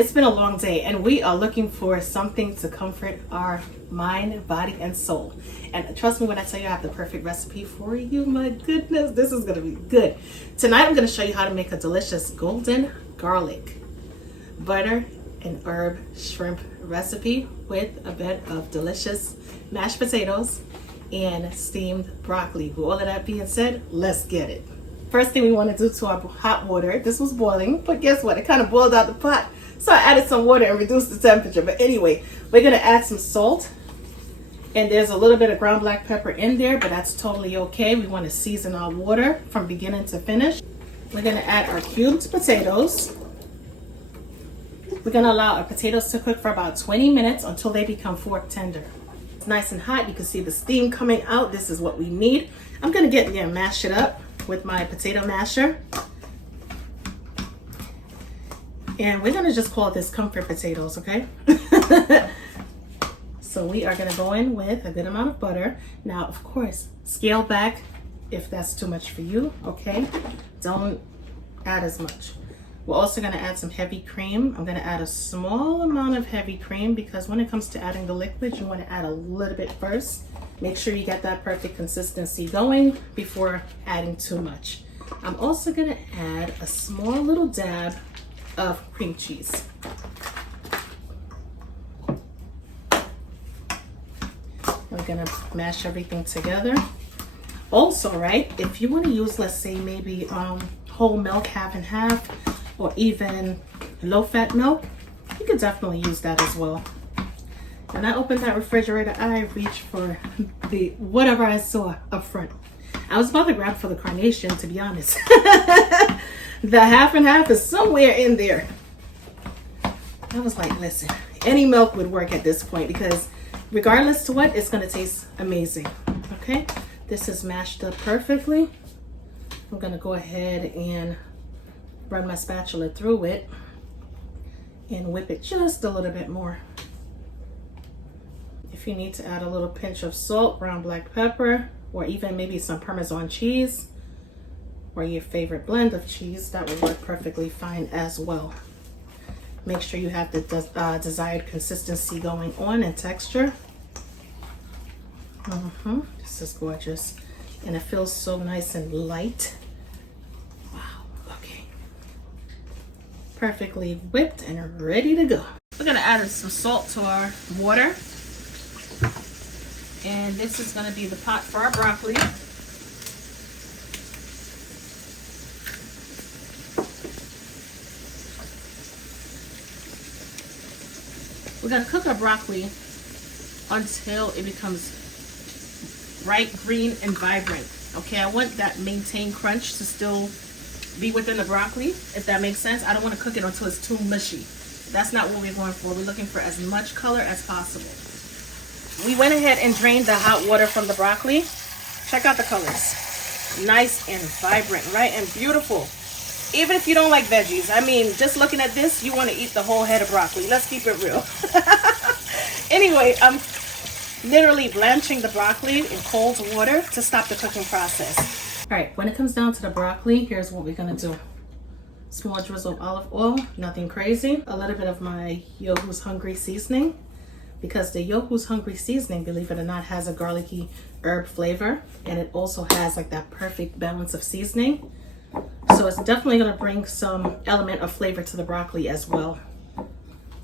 It's been a long day and we are looking for something to comfort our mind, body, and soul. And trust me when I tell you I have the perfect recipe for you. My goodness, this is gonna be good. Tonight I'm gonna show you how to make a delicious golden garlic, butter, and herb shrimp recipe with a bed of delicious mashed potatoes and steamed broccoli. With all of that being said, let's get it. First thing we want to do to our hot water, this was boiling, but guess what? It kind of boiled out the pot. So I added some water and reduced the temperature. But anyway, we're going to add some salt. And there's a little bit of ground black pepper in there, but that's totally okay. We want to season our water from beginning to finish. We're going to add our cubed potatoes. We're going to allow our potatoes to cook for about 20 minutes until they become fork tender. It's nice and hot. You can see the steam coming out. This is what we need. I'm going to get in there and mash it up with my potato masher. And we're going to just call this comfort potatoes, okay? So we are going to go in with a good amount of butter. Now, of course, scale back if that's too much for you, okay? Don't add as much. We're also going to add some heavy cream. I'm going to add a small amount of heavy cream because when it comes to adding the liquid, you want to add a little bit first. Make sure you get that perfect consistency going before adding too much. I'm also going to add a small little dab of cream cheese. We're going to mash everything together. Also, right, if you want to use, let's say, maybe whole milk half and half, or even low-fat milk, you could definitely use that as well. When I opened that refrigerator, I reached for the whatever I saw up front. I was about to grab for the carnation, to be honest. The half and half is somewhere in there. I was like, listen, any milk would work at this point because regardless to what, it's going to taste amazing. Okay, this is mashed up perfectly. I'm going to go ahead and run my spatula through it and whip it just a little bit more. If you need to add a little pinch of salt, brown black pepper, or even maybe some Parmesan cheese or your favorite blend of cheese, that will work perfectly fine as well. Make sure you have the desired consistency going on and texture. This is gorgeous. And it feels so nice and light. Wow, okay. Perfectly whipped and ready to go. We're gonna add some salt to our water. And this is gonna be the pot for our broccoli. We're gonna cook our broccoli until it becomes bright green and vibrant. Okay, I want that maintained crunch to still be within the broccoli, if that makes sense. I don't want to cook it until it's too mushy. That's not what we're going for. We're looking for as much color as possible. We went ahead and drained the hot water from the broccoli. Check out the colors. Nice and vibrant, right? And beautiful. Even if you don't like veggies, I mean, just looking at this, you want to eat the whole head of broccoli. Let's keep it real. Anyway, I'm literally blanching the broccoli in cold water to stop the cooking process. All right, when it comes down to the broccoli, here's what we're gonna do. Small drizzle of olive oil, nothing crazy. A little bit of my Yo Who's Hungry seasoning, because the Yo Who's Hungry seasoning, believe it or not, has a garlicky herb flavor, and it also has like that perfect balance of seasoning. So it's definitely gonna bring some element of flavor to the broccoli as well.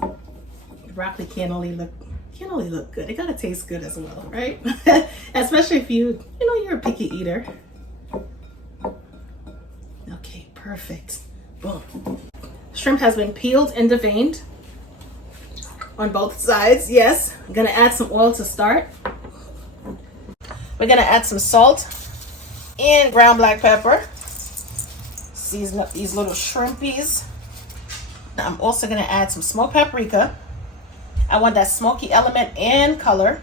The broccoli can't only look good, it gotta taste good as well, right? Especially if you're a picky eater. Okay, perfect. Boom. Shrimp has been peeled and deveined on both sides. Yes, I'm gonna add some oil to start. We're gonna add some salt and ground black pepper. Season up these little shrimpies. I'm also gonna add some smoked paprika. I want that smoky element and color,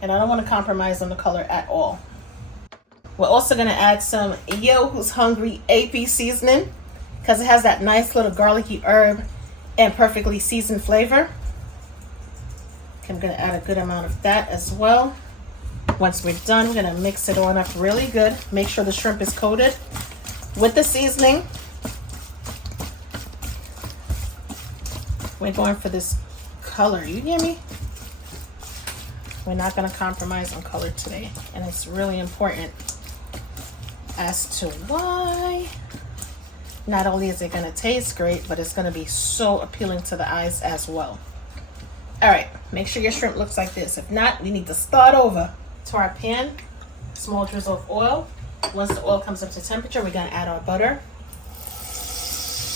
and I don't want to compromise on the color at all. We're also going to add some Yo Who's Hungry AP seasoning because it has that nice little garlicky herb and perfectly seasoned flavor. I'm going to add a good amount of that as well. Once we're done, we're going to mix it on up really good. Make sure the shrimp is coated with the seasoning. We're going for this color, you hear me? We're not going to compromise on color today, and it's really important as to why. Not only is it going to taste great, but it's going to be so appealing to the eyes as well. All right, make sure your shrimp looks like this. If not, we need to start over. To our pan, small drizzle of oil. Once the oil comes up to temperature, we're going to add our butter.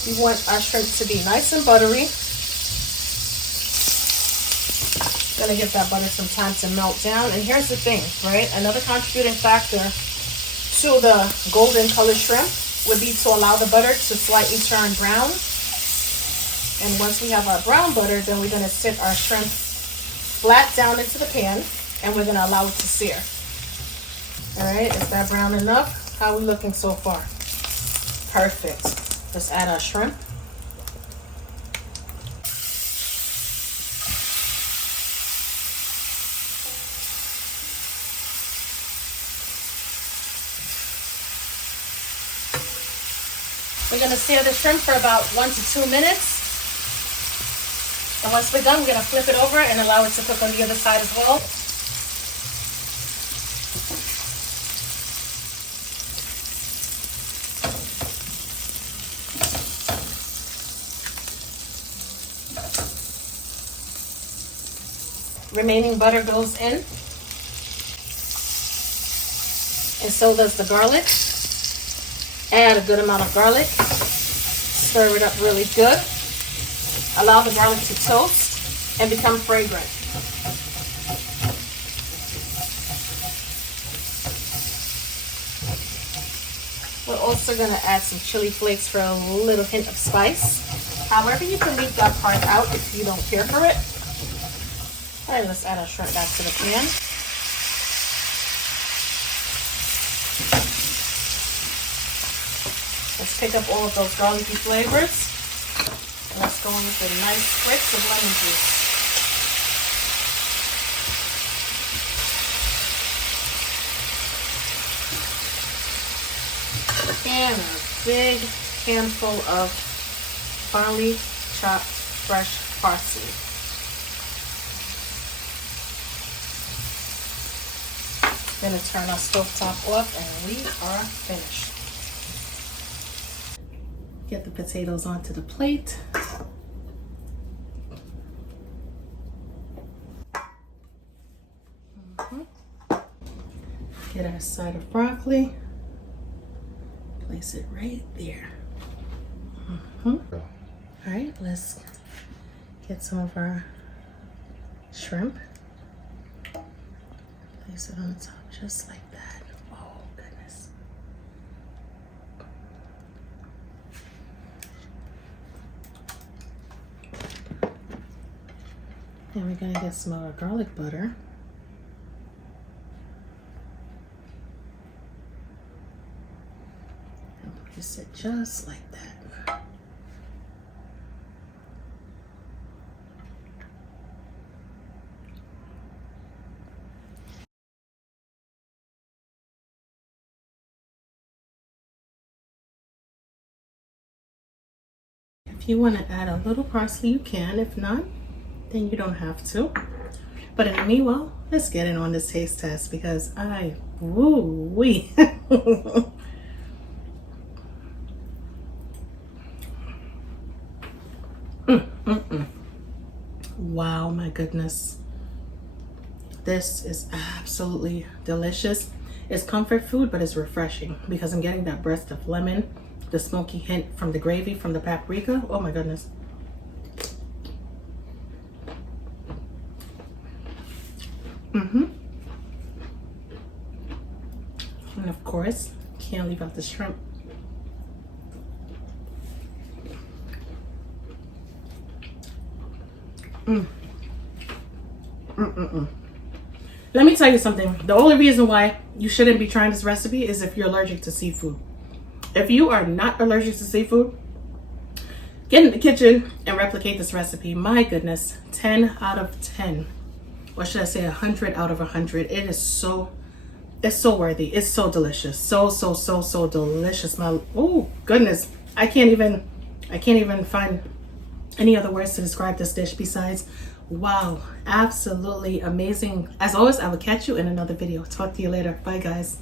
We want our shrimp to be nice and buttery. Gonna give that butter some time to melt down. And here's the thing, right? Another contributing factor to the golden colored shrimp would be to allow the butter to slightly turn brown. And once we have our brown butter, then we're gonna sit our shrimp flat down into the pan and we're gonna allow it to sear. All right, is that brown enough? How are we looking so far? Perfect. Let's add our shrimp. We're going to sear the shrimp for about 1 to 2 minutes. And once we're done, we're going to flip it over and allow it to cook on the other side as well. Remaining butter goes in. And so does the garlic. Add a good amount of garlic. Stir it up really good. Allow the garlic to toast and become fragrant. We're also going to add some chili flakes for a little hint of spice. However, you can leave that part out if you don't care for it. All right, let's add our shrimp back to the pan. Let's pick up all of those garlicky flavors. And let's go in with a nice spritz of lemon juice. And a big handful of finely chopped fresh parsley. Gonna turn our stovetop off and we are finished. Get the potatoes onto the plate. Get our side of broccoli. Place it right there. All right, let's get some of our shrimp. Place it on top just like that. Oh, goodness. And we're going to get some of our garlic butter. And place it just like that. If you want to add a little parsley, you can. If not, then you don't have to. But in the meanwhile, let's get in on this taste test because woo-wee. Wow, my goodness. This is absolutely delicious. It's comfort food, but it's refreshing because I'm getting that burst of lemon, the smoky hint from the gravy, from the paprika. Oh my goodness. And of course, can't leave out the shrimp. Let me tell you something. The only reason why you shouldn't be trying this recipe is if you're allergic to seafood. If you are not allergic to seafood, get in the kitchen and replicate this recipe. My goodness, 10 out of 10. Or should I say 100 out of 100. It's so worthy. It's so delicious. So delicious. Oh goodness. I can't even find Any other words to describe this dish besides wow? Absolutely amazing. As always, I will catch you in another video. Talk to you later. Bye guys.